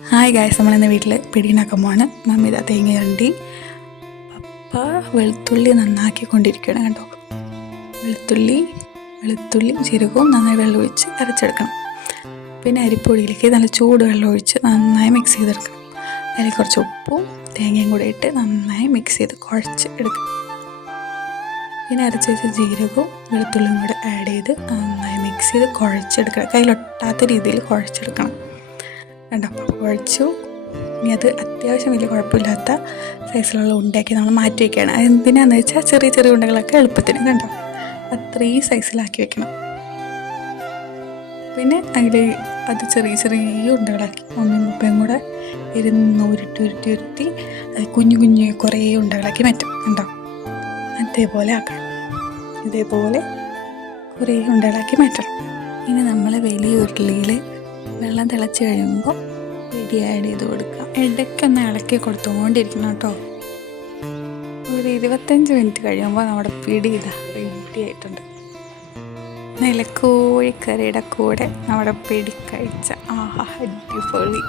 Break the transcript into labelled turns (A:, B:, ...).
A: Hi guys നമ്മളിന്ന് വീട്ടിൽ പിടിയുണ്ടാക്കാൻ പോവാണ് മമ്മി ഇതാ തേങ്ങ ചരണ്ടി പപ്പ വെളുത്തുള്ളി നന്നാക്കിക്കൊണ്ടിരിക്കുകയാണ് കണ്ടോ? വെളുത്തുള്ളി വെളുത്തുള്ളി ജീരകവും നന്നായി വെള്ളം ഒഴിച്ച് അരച്ചെടുക്കണം. പിന്നെ അരിപ്പൊടിയിലേക്ക് നല്ല ചൂട് വെള്ളം ഒഴിച്ച് നന്നായി മിക്സ് ചെയ്തെടുക്കണം. അതിൽ കുറച്ച് ഉപ്പും തേങ്ങയും കൂടെ ഇട്ട് നന്നായി മിക്സ് ചെയ്ത് കുഴച്ച് എടുക്കണം. പിന്നെ അരച്ച് വെച്ച ജീരകവും വെളുത്തുള്ളിയും കൂടെ ആഡ് ചെയ്ത് നന്നായി മിക്സ് ചെയ്ത് കുഴച്ചെടുക്കണം. കയ്യിലൊട്ടാത്ത രീതിയിൽ കുഴച്ചെടുക്കണം. കണ്ടോ? കുഴച്ചു ഇനി അത് അത്യാവശ്യം വലിയ കുഴപ്പമില്ലാത്ത സൈസിലുള്ള ഉണ്ടയാക്കി നമ്മൾ മാറ്റി വയ്ക്കുകയാണ്. അത് എന്തിനാന്ന് വെച്ചാൽ ചെറിയ ചെറിയ ഉണ്ടകളൊക്കെ എളുപ്പത്തിന് കണ്ടോ? അത്രയും സൈസിലാക്കി വെക്കണം പിന്നെ അതിൽ അത് ചെറിയ ചെറിയ ഉണ്ടകളാക്കി മമ്മിയും ഉപ്പയും കൂടെ ഇരുന്ന് ഉരുട്ടി ഉരുട്ടി ഉരുട്ടി അത് കുഞ്ഞു കുഞ്ഞു കുറേ ഉണ്ടകളാക്കി മാറ്റും. കണ്ടോ? അതേപോലെ ആക്കണം. ഇതേപോലെ കുറേ ഉണ്ടകളാക്കി മാറ്റണം. ഇനി നമ്മൾ വലിയ ഉരുളിയിൽ വെള്ളം തിളച്ച് കഴിയുമ്പോൾ ഇടി ആഡ് ചെയ്ത് കൊടുക്കുക. ഇടയ്ക്കൊന്ന് ഇളക്കി കൊടുത്തുകൊണ്ടിരിക്കണം കേട്ടോ. ഒരു ഇരുപത്തഞ്ച് മിനിറ്റ് കഴിയുമ്പോൾ നമ്മുടെ പിടി ഇതാ റെഡി ആയിട്ടുണ്ട്. നിലക്കോഴിക്കറിയുടെ കൂടെ നമ്മുടെ പിടി കഴിച്ച ആഹാ അടിപൊളി.